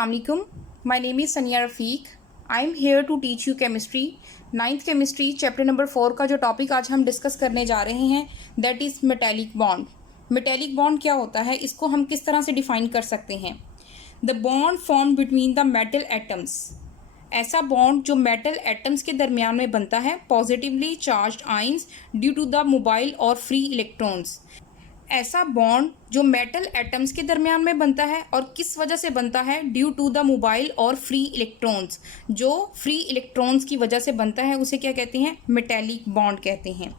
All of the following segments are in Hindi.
Assalamualaikum. My name is Sania Rafiq. I am here to teach you chemistry. 9th chemistry chapter number 4 का जो टॉपिक आज हम डिस्कस करने जा रहे हैं that is metallic bond. Metallic bond क्या होता है, इसको हम किस तरह से डिफाइन कर सकते हैं. The bond form between the metal atoms. ऐसा बॉन्ड जो मेटल एटम्स के दरमियान में बनता है positively charged ions due to the mobile और फ्री इलेक्ट्रॉन्स. ऐसा बॉन्ड जो मेटल एटम्स के दरमियान में बनता है और किस वजह से बनता है, ड्यू टू द मोबाइल और फ्री इलेक्ट्रॉन्स. जो फ्री इलेक्ट्रॉन्स की वजह से बनता है उसे क्या कहते हैं, मेटेलिक बॉन्ड कहते हैं.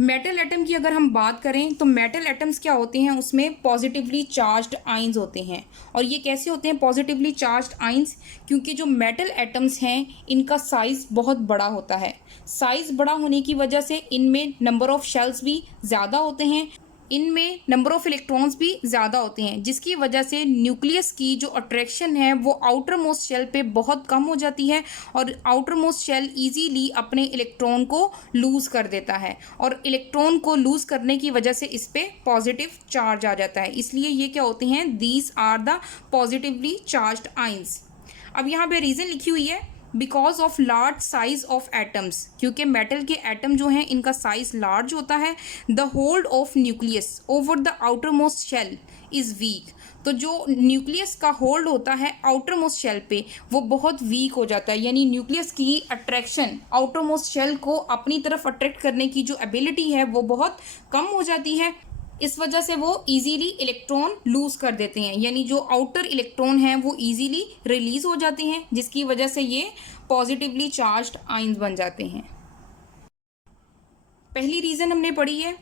मेटल एटम की अगर हम बात करें तो मेटल एटम्स क्या होते हैं, उसमें पॉजिटिवली चार्ज्ड आयंस होते हैं. और ये कैसे होते हैं पॉजिटिवली चार्ज्ड आयंस, क्योंकि जो मेटल एटम्स हैं इनका साइज़ बहुत बड़ा होता है. साइज़ बड़ा होने की वजह से इनमें नंबर ऑफ़ शेल्स भी ज़्यादा होते हैं, इनमें नंबर ऑफ़ इलेक्ट्रॉन्स भी ज़्यादा होते हैं, जिसकी वजह से न्यूक्लियस की जो अट्रैक्शन है वो आउटर मोस्ट शेल पे बहुत कम हो जाती है और आउटर मोस्ट शेल इजीली अपने इलेक्ट्रॉन को लूज़ कर देता है और इलेक्ट्रॉन को लूज़ करने की वजह से इस पर पॉजिटिव चार्ज आ जाता है. इसलिए ये क्या होते हैं, these are the positively charged ions. अब यहाँ पे रीज़न लिखी हुई है, because of large size of atoms. क्योंकि मेटल के एटम जो हैं इनका साइज लार्ज होता है. The hold of nucleus over the outermost shell is weak. तो जो न्यूक्लियस का होल्ड होता है आउटर मोस्ट शेल पे वो बहुत वीक हो जाता है. यानी न्यूक्लियस की अट्रैक्शन, आउटर मोस्ट शेल को अपनी तरफ अट्रैक्ट करने की जो एबिलिटी है वो बहुत कम हो जाती है. इस वजह से वो इजीली इलेक्ट्रॉन लूज़ कर देते हैं, यानी जो आउटर इलेक्ट्रॉन हैं वो इजीली रिलीज़ हो जाते हैं, जिसकी वजह से ये पॉजिटिवली चार्ज्ड आयंस बन जाते हैं. पहली रीज़न हमने पढ़ी है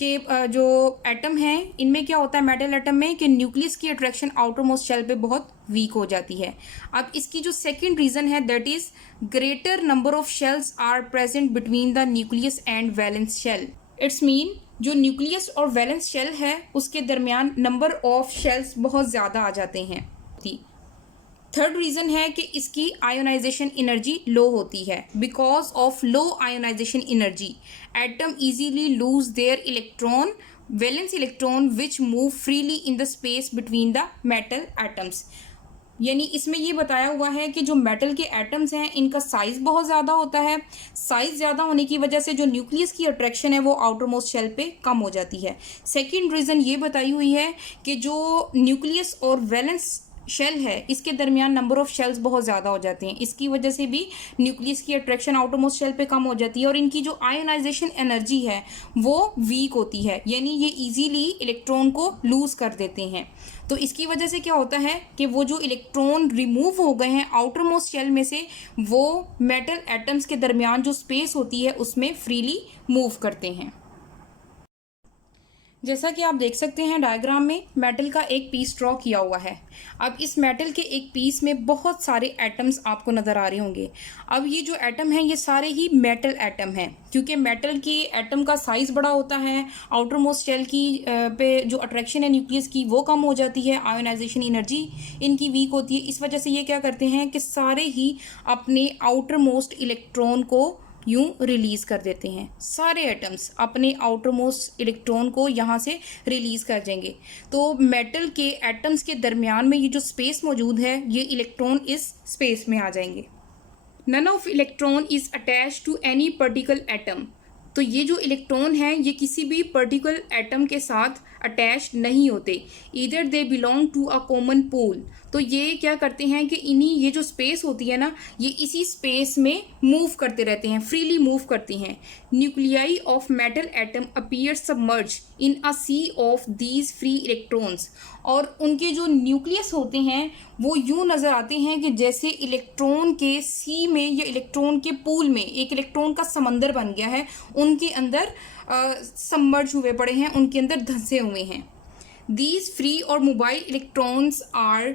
कि जो एटम हैं इनमें क्या होता है मेटल एटम में, कि न्यूक्लियस की अट्रैक्शन आउटर मोस्ट शेल पे बहुत वीक हो जाती है. अब इसकी जो सेकंड रीज़न है that is greater number of shells are present between the nucleus and valence shell. It's mean जो न्यूक्लियस और वैलेंस शेल है उसके दरमियान नंबर ऑफ शेल्स बहुत ज़्यादा आ जाते हैं. थर्ड रीज़न है कि इसकी आयोनाइजेशन एनर्जी लो होती है. Because of low ionisation energy atom easily lose their electron, valence electron which move freely in the space between the metal atoms. यानी इसमें ये बताया हुआ है कि जो मेटल के एटम्स हैं इनका साइज़ बहुत ज़्यादा होता है. साइज़ ज़्यादा होने की वजह से जो न्यूक्लियस की अट्रैक्शन है वो आउटर मोस्ट शेल पे कम हो जाती है. सेकंड रीज़न ये बताई हुई है कि जो न्यूक्लियस और वैलेंस शेल है इसके दरमियान नंबर ऑफ़ शेल्स बहुत ज़्यादा हो जाते हैं. इसकी वजह से भी न्यूक्लियस की अट्रैक्शन आउटर मोस्ट शेल पे कम हो जाती है और इनकी जो आयोनाइजेशन एनर्जी है वो वीक होती है, यानी ये इजीली इलेक्ट्रॉन को लूज़ कर देते हैं. तो इसकी वजह से क्या होता है कि वो जो इलेक्ट्रॉन रिमूव हो गए हैं आउटर मोस्ट शेल में से वो मेटल एटम्स के दरमियान जो स्पेस होती है उसमें फ्रीली मूव करते हैं. जैसा कि आप देख सकते हैं डायग्राम में मेटल का एक पीस ड्रॉ किया हुआ है. अब इस मेटल के एक पीस में बहुत सारे एटम्स आपको नज़र आ रहे होंगे. अब ये जो एटम हैं ये सारे ही मेटल एटम हैं, क्योंकि मेटल की एटम का साइज़ बड़ा होता है, आउटर मोस्ट शेल की पे जो अट्रैक्शन है न्यूक्लियस की वो कम हो जाती है, आयोनाइजेशन एनर्जी इनकी वीक होती है. इस वजह से ये क्या करते हैं कि सारे ही अपने आउटर मोस्ट इलेक्ट्रॉन को यूं रिलीज़ कर देते हैं. सारे एटम्स अपने आउटर मोस्ट इलेक्ट्रॉन को यहाँ से रिलीज़ कर देंगे. तो मेटल के एटम्स के दरमियान में ये जो स्पेस मौजूद है ये इलेक्ट्रॉन इस स्पेस में आ जाएंगे. None of electron is attach to any particular atom. तो ये जो इलेक्ट्रॉन हैं ये किसी भी पर्टिकुलर एटम के साथ अटैच नहीं होते. Either they belong to a common pool. तो ये क्या करते हैं कि इन्हीं ये जो स्पेस होती है ना ये इसी स्पेस में मूव करते रहते हैं, फ्रीली मूव करती हैं. Nuclei of metal atom appear submerge in a sea of these free electrons. और उनके जो न्यूक्लियस होते हैं वो यूं नज़र आते हैं कि जैसे इलेक्ट्रॉन के सी में या इलेक्ट्रॉन के पूल में एक इलेक्ट्रॉन का समंदर बन गया है, उनके अंदर सबमर्ज हुए पड़े हैं, उनके अंदर धंसे हुए हैं. दीज फ्री और mobile electrons are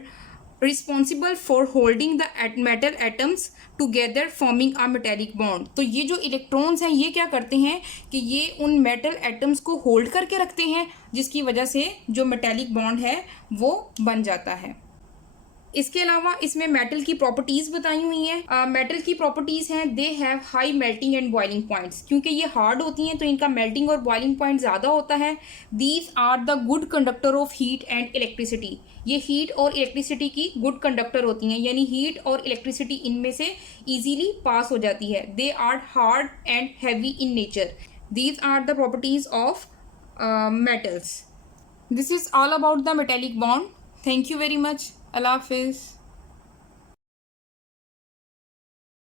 responsible for holding the metal atoms together forming a metallic bond. तो ये जो इलेक्ट्रॉन्स हैं ये क्या करते हैं कि ये उन मेटल एटम्स को होल्ड करके रखते हैं, जिसकी वजह से जो मेटेलिक बॉन्ड है वो बन जाता है. इसके अलावा इसमें मेटल की प्रॉपर्टीज़ बताई हुई हैं। मेटल की प्रॉपर्टीज़ हैं, they have high melting and boiling points, क्योंकि ये हार्ड होती हैं तो इनका मेल्टिंग और बॉइलिंग पॉइंट ज़्यादा होता है। These are the good conductor of heat and electricity, ये हीट और इलेक्ट्रिसिटी की गुड कंडक्टर होती हैं, यानी हीट और इलेक्ट्रिसिटी इनमें से ईजीली पास हो जाती है। They are hard and heavy in nature. These are the properties of metals. This is all about the metallic bond. Thank you very much. Allah Hafiz.